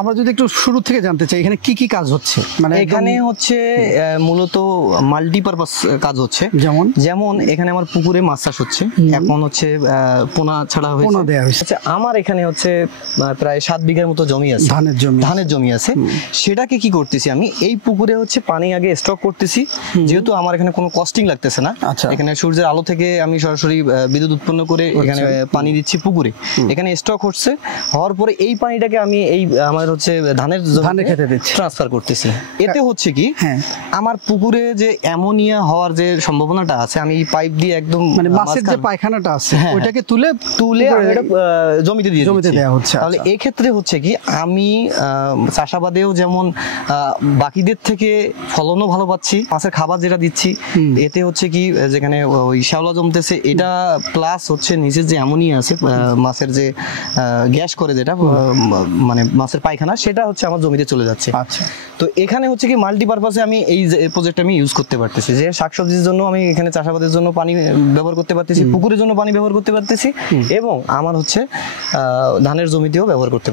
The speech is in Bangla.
আমরা যদি একটু শুরু থেকে জানতে চাই এখানে কি কি কাজ হচ্ছে, মানে এখানে হচ্ছে মূলত মাল্টিপারপাস কাজ হচ্ছে। যেমন যেমন এখানে আমার পুকুরে মাছ চাষ হচ্ছে, এখন হচ্ছে পোনা ছাড়া হয়েছে, পোনা দেয়া হয়েছে। আচ্ছা, আমার এখানে হচ্ছে প্রায় 7 বিঘার মতো জমি আছে, ধানের জমি আছে। সেটাকে কি করতেছি আমি, এই পুকুরে হচ্ছে পানি আগে স্টক করতেছি, যেহেতু আমার এখানে কোনো কস্টিং লাগতেছে না। এখানে সূর্যের আলো থেকে আমি সরাসরি বিদ্যুৎ উৎপন্ন করে এখানে পানি দিচ্ছি পুকুরে, এখানে স্টক হচ্ছে, হওয়ার পরে এই পানিটাকে আমি এই আমার হচ্ছে ধানের খেতে দিচ্ছি, ট্রান্সফার করতেছি। এতে হচ্ছে কি আমার পুকুরে যে অ্যামোনিয়া হওয়ার যে সম্ভাবনাটা আছে, আমি এই পাইপ দিয়ে একদম মানে মাছের যে পায়খানাটা আছে ওইটাকে তুলে জমিতে দেওয়া হচ্ছে। তাহলে এই ক্ষেত্রে হচ্ছে কি আমি চাষাবাদেও যেমন বাকিদের থেকে ফলনও ভালো পাচ্ছি, মাছের খাবার যেটা দিচ্ছি এতে হচ্ছে কি যেখানে ওই শ্যাওলা জমতেছে এটা, প্লাস হচ্ছে নিচের যে অ্যামোনিয়া আছে মাছের যে গ্যাস করে যেটা মানে মাছের পায়খানা, সেটা হচ্ছে আমার জমিতে চলে যাচ্ছে। আচ্ছা, তো এখানে হচ্ছে কি মাল্টিপারপাসে আমি এই প্রজেক্ট আমি ইউজ করতে পারতেছি, যে শাকসবজির জন্য আমি এখানে চাষাবাদের জন্য পানি ব্যবহার করতে পারতেছি, পুকুরের জন্য পানি ব্যবহার করতে পারতেছি, এবং আমার হচ্ছে ধানের জমিতেও ব্যবহার করতে পারতেছি।